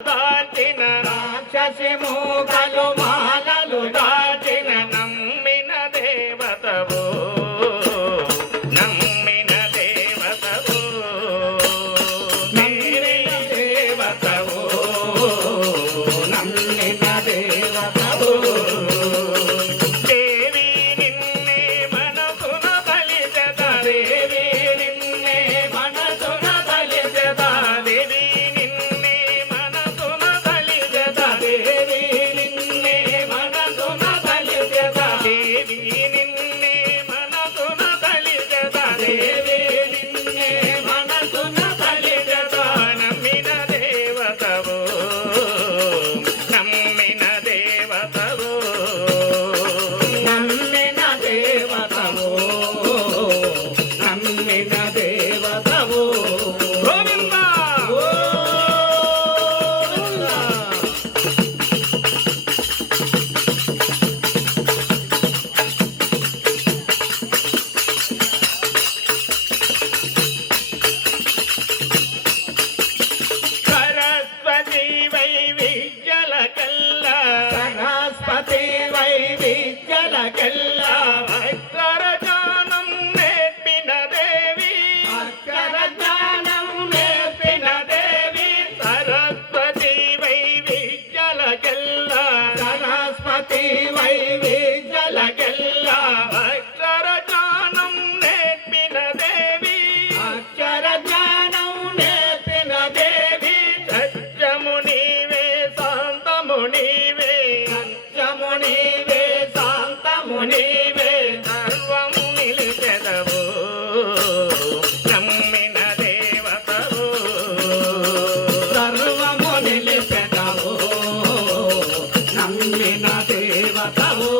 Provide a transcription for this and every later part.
దాచిన రాక్షసి మూకలు మాలలు దాచిన నమ్మిన దేవతవు నమ్మిన దేవతవు నమ్మిన దేవతవు నమ్మిన దేవతవు దేవి నిన్నే మనసున బలిజద దేవి నిన్నే మనసున బలిజద దేవి నిన్నే మనసున బలిజద దేవి నిన్నే మనసున బలిజద దేవి నిన్నే మనసున బలిజద దేవి నిన్నే మనసున బలిజద నమ్మిన దేవతవు నమ్మిన దేవతవు నమ్మిన దేవతవు నమ్మిన దేవతవు గోవింద సరస్వతి వై విద్యల కల్లా సరస్వతి వై విద్యల కల్లా అక్షర జ్ఞానం నేర్పిన దేవి అక్షర జ్ఞానం నేర్పిన దేవి సరస్వతి వై విద్యల కల్లా సరస్వతి వై విద్యల కల్లా అక్షర జ్ఞానం నేర్పిన దేవి అక్షర జ్ఞానం నేర్పిన దేవి సత్యము నీవే శాంతము నీవే సత్యము నీవే శాంతము నీవే సర్వము నిలిచెదవు నమ్మిన దేవతవు సర్వము నిలిచెదవు నమ్మిన దేవతవు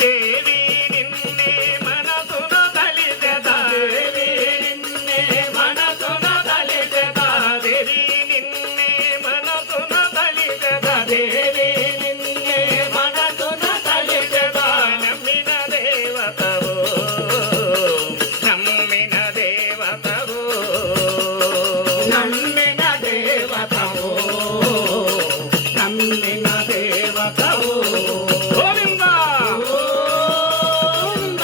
దేవి నిన్నే మనసున బలిజద దేవి నిన్నే మనసున బలిజద దేవి నిన్నే మనసున బలిజద దేవి నిన్నే మనసున బలిజద నమ్మిన దేవతవు నమ్మిన దేవతవు నమ్మిన దేవతవు నమ్మిన దేవతవు గోవింద గోవింద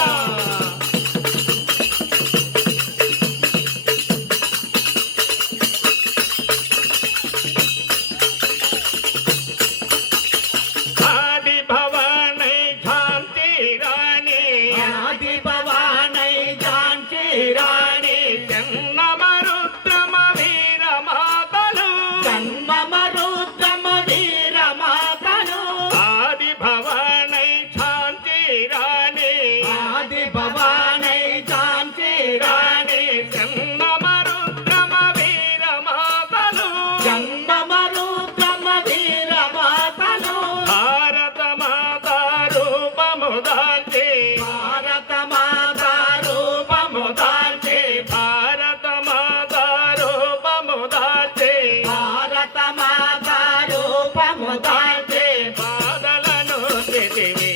ఆది భవానై ఝాన్సీ రాణి ఆది భవానై ఝాన్సీ రాణి జన్మరుద్రమ వీర మాతలు జన్మరుద్రమ వీర మాతలు ఆది భవానై ఝాన్సీ రాణి ఆది భవానై ఝాన్సీ రాణి జన్మరుద్రమ వీర మాతలు జన్మరుద్రమ వీర మాతలు భారత మాతా రూపము దాల్చి భారత మాతా రూపము దాల్చి భారత మాతా రూపము దాల్చి భారత మాతా రూపము దాల్చి బాధలను తెదివి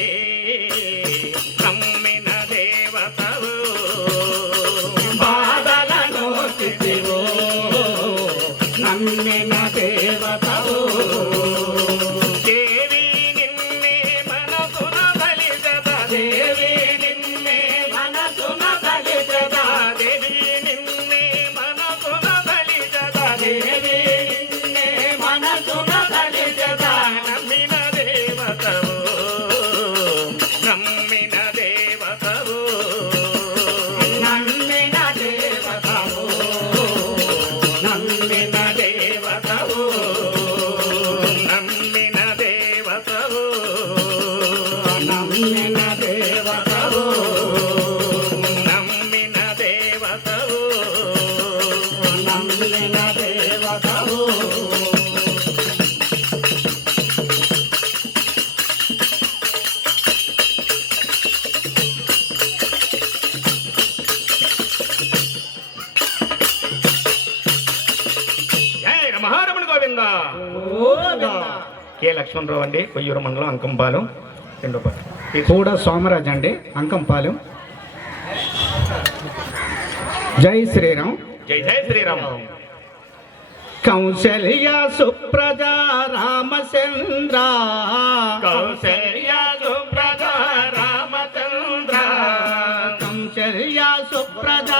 నమ్మిన దేవతవు బాధలను తెదివో నమ్మిన దేవతవు దేవి నిన్నే మనసున బలిజద దేవి నిన్నే మనసున బలిజద దేవి నిన్నే మనసున బలిజద దేవి నిన్నే మనసున బలిజద నమ్మిన దేవతవు నమ్మిన దేవతవు నమ్మిన దేవతవు నమ్మిన దేవతవు నమ్మిన దేవతవు నమ్మిన దేవతవు నమ్మిన దేవతవు నమ్మిన దేవతవు జయ మహారమణ గోవింద కె లక్ష్మణరావు అండి కొయ్యూరు మండలం అంకంపాలెం రెండో పాట కూడా సోమరాజ్ అండి అంకంపాలెం. జై శ్రీరామ్. జై జై శ్రీరామ్. కౌశల్య సుప్రజ రామచంద్ర కౌశల్య సుప్రజ రామచంద్ర కౌశల్య సుప్రజ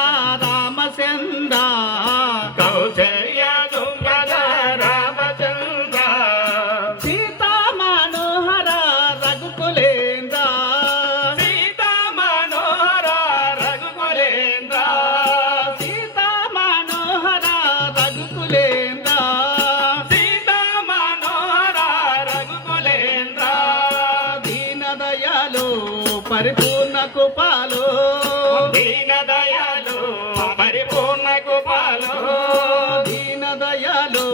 రామచంద్ర కౌశల్య సుప్రజ రామచంద్ర సీతా మనోహర రఘుకులేంద్ర సీతా మనోహర రఘుకులేంద్ర సీతా మనోహర రఘుకులేంద్ర సీతా మనోహర రఘుకులేంద్ర దీనదయాలు పరిపూర్ణ కృపాలు దీన దయాలు పరిపూర్ణ కృపాలు దీనదయాలు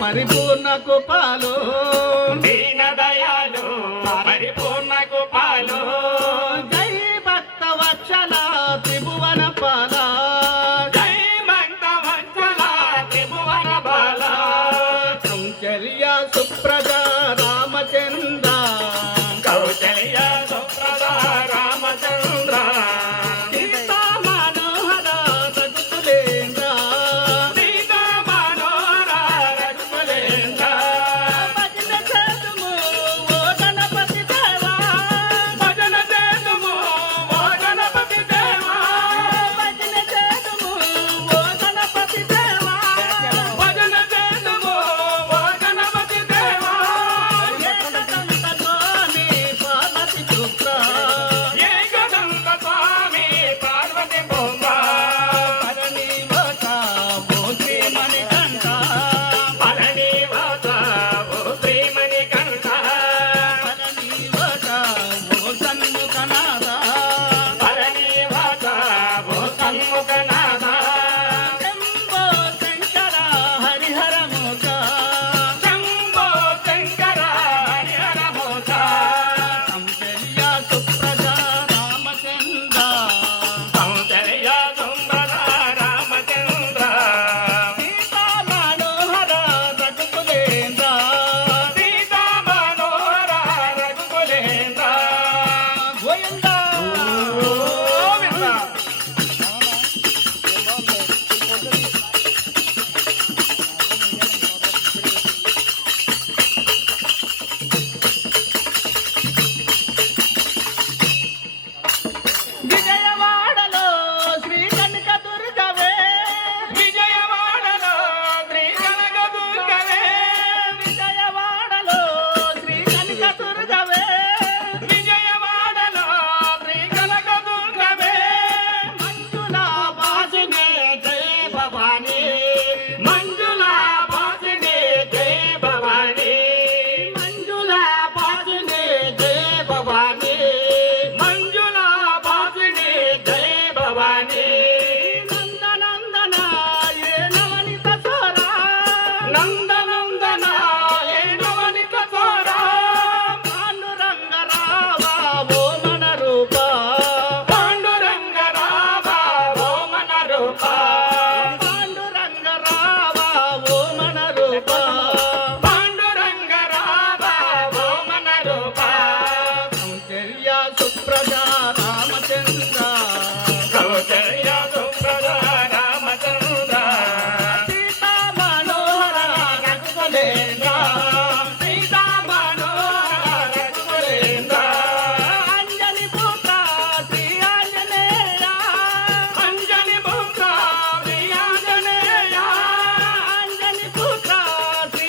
పరిపూర్ణ కృపాలు దీన దయాలు పరిపూర్ణ కృపాలు జై భక్త వత్సల త్రిభువన పాల జై మంత వంచల త్రిభువన బాల కౌశల్య సుప్రజ రామచంద్ర కౌశల్య సుప్రద రామచంద్ర సీతా మనోహర రఘుకులేంద్ర సీతా మనోహర రఘుకులేంద్ర భజన చేతుము ఓ గణపతి దేవా భజన చేతుము ఓ గణపతి దేవా భజన చేతుము ఓ గణపతి దేవా భజన చేతుము ఓ గణపతి దేవా ఏకదంత స్వామి పార్వతి పుత్ర ఏకదంత స్వామి పార్వతి బొమ్మ పరనివత ఓ శ్రీమణికంఠ పళని వాస ఓ శ్రీమణికంఠ పరనివత ఓ సన్ముఖనాథ పళని వాస ఓ సన్ముఖనాథ శంభో శంకర హరిహర మోక శంభో శంకర హరిహర మోస కౌశల్య సుప్రజ రామచంద్ర సౌందర్య సుందర రామచంద్ర సీతా మనోహర రఘుకులేంద్ర సీతా మనోహర రఘుకులేంద్ర గోవిందా గోవింద విజయవాడలో శ్రీ కనక దుర్గవే విజయవాడలో శ్రీ కనకదుర్గవే విజయవాడలో శ్రీ కనక దుర్గవే విజయవాడలో శ్రీ కనకదుర్గవే మంజుల వాసిని జయ భవాని మంజుల వాసిని జయ భవాని మంజుల వాసిని జయ భవాని మంజుల వాసిని జయ భవాని నందనందన ఏ నవనిత సోరా నందనందన ఏ నవనిత సోరా పాండురంగ రావా ఓ మన రూప పాండురంగ రావా ఓ మన రూప పాండురంగ రావా ఓ మన రూప పాండురంగ రావా ఓ మన రూప కౌశల్య సుప్రజ రామచంద్ర కౌశల్య సుప్రద రామచంద్ర సీతా మనోహర రఘుకులేంద్ర సీతా మనోహర రఘుకులేంద్ర అంజని పుత్ర శ్రీ ఆంజనేయ అంజని పుత్ర శ్రీ ఆంజనేయ అంజని పుత్ర శ్రీ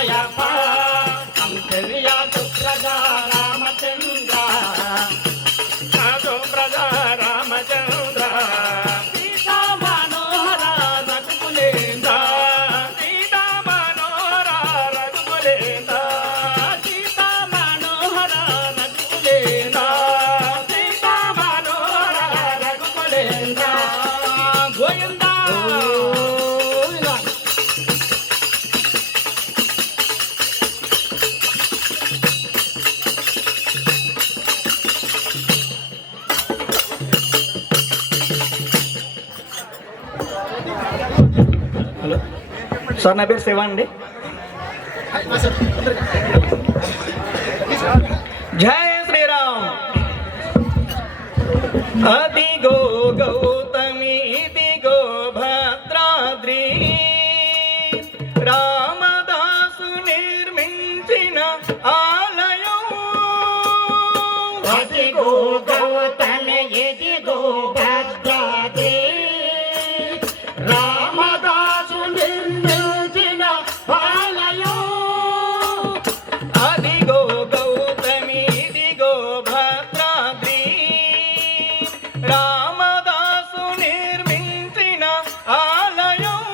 రామయప్ప కౌసల్య సుప్రజ రామచంద్ర సుప్రజ రామచంద్ర సీతా మనోహర రఘుకులేంద్ర సీతా మనోహర రఘుకులేంద్ర సీతా మనోహర రఘుకులేంద్ర సీతా మనోహర రఘుకులేంద్ర గోవిందా హలో సార్ నా పేరు శివ అండి. జై శ్రీరామ్. అదిగో గౌతమి ఇదిగో భద్రాద్రి రామదాసు నిర్మించిన ఆలయం. అదిగో గౌతమి ఇదిగో భద్రాద్రి రామదాసు నిర్మించిన ఆలయం. అదిగో గౌతమి ఇదిగో భద్రాద్రి రామదాసు నిర్మించిన ఆలయం.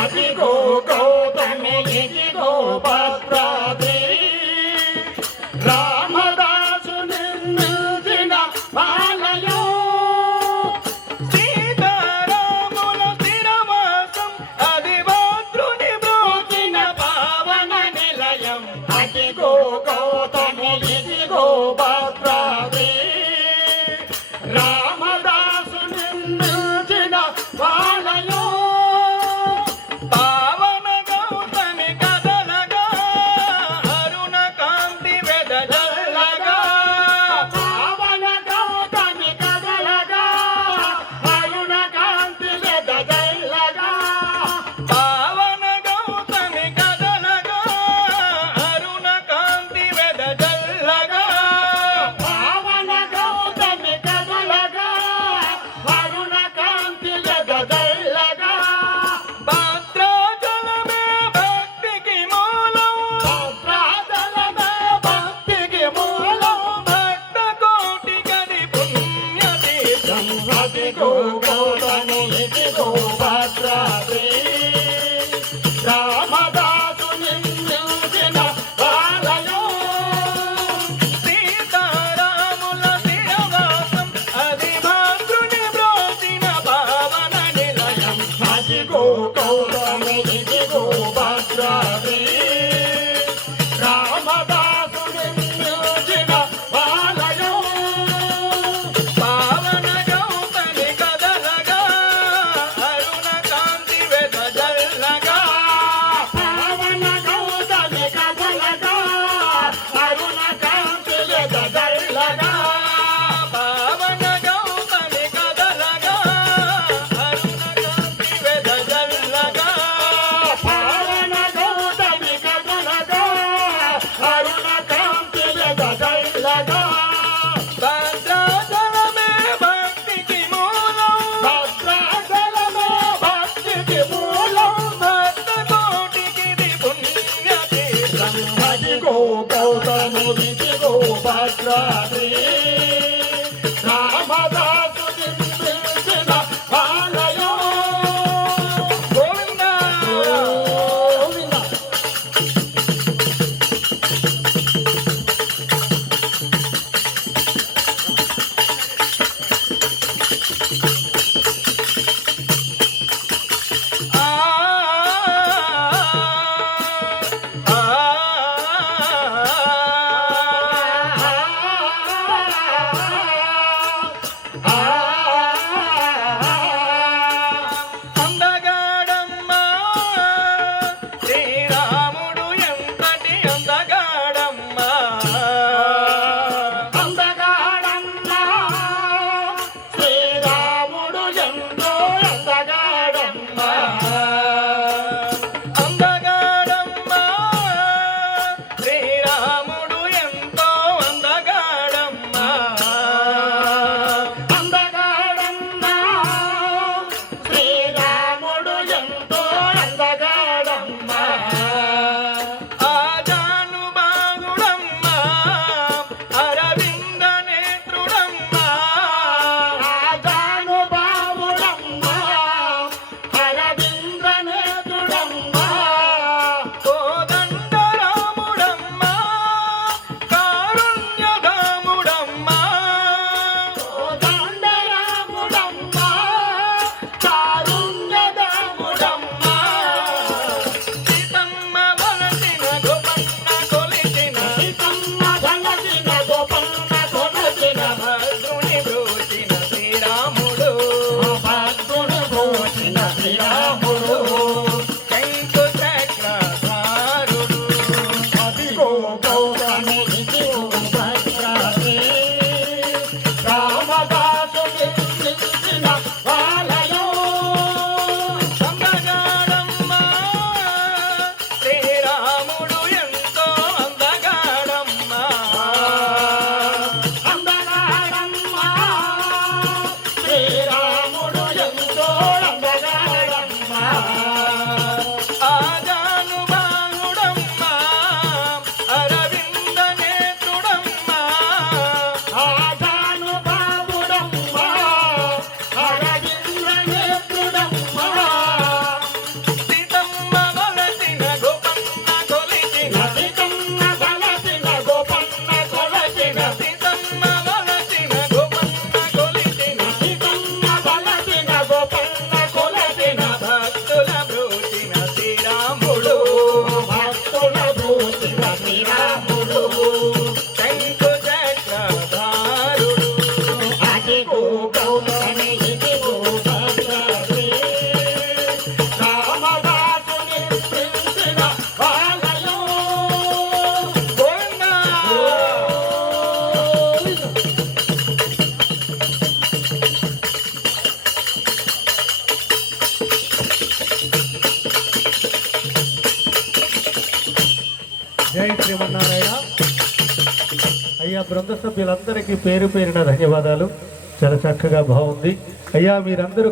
అదిగో గౌతమి ఇదిగో భద్రాద్రి రామదాసు నిర్మించిన ఆలయం. సీతారాముల స్థిరవాసం అది భద్రుని బ్రోచిన పావన నిలయం. అదిగో గౌతమి ఇదిగో భద్రాద్రి రామదాసు నిర్మించిన ఆలయం. పావన గౌతమి కదలగా అరుణ కాంతి వెదజల్లగా. పావన గౌతమి కదలగా అరుణ కాంతి వెదజల్లగా. పావన గౌతమి కదలగా అరుణ కాంతి వెదజల్లగా. పావన గౌతమి కదలగా అరుణ కాంతి వెదజల్లగా. భద్రాచలమే భక్తికి మూలం. భద్రాచలమే భక్తికి మూలం. భక్త కోటి గది పుణ్యతీర్థం. అదిగో గౌతమి ఇదిగో భద్రాద్రి రామదాసు నిర్మించిన ఆలయం. సీతారాముల స్థిరవాసం అది భద్రుని బ్రోచిన పావన నిలయం. అదిగో గౌతమి ఇదిగో భద్రాద్రి రామదాసు నిర్మించిన ఆలయం. పావన గౌతమి కదలగా అరుణ కాంతి వెదజల్లగా. పావన గౌతమి కదలగా అరుణ కాంతి వెదజల్లగా. పావన గౌతమి కదలగా అరుణ కాంతి వెదజల్లగా. పావన గౌతమి కదలగా అరుణ కాంతి వెదజల్లగా. భద్రాచలమే భక్తికి మూలం. భద్రాచలమే భక్తికి మూలం. భక్త కోటికిది పుణ్యతీర్థం. అదిగో గౌతమి ఇదిగో భద్రాద్రి రామదాసు నిర్మించిన ఆలయం. గోవిందా గోవింద ఆ ఆ జై శ్రీమన్నారాయణ. అయ్యా బృంద సభ్యులందరికీ పేరు పేరిన ధన్యవాదాలు. చాలా చక్కగా బాగుంది. అయ్యా మీరందరూ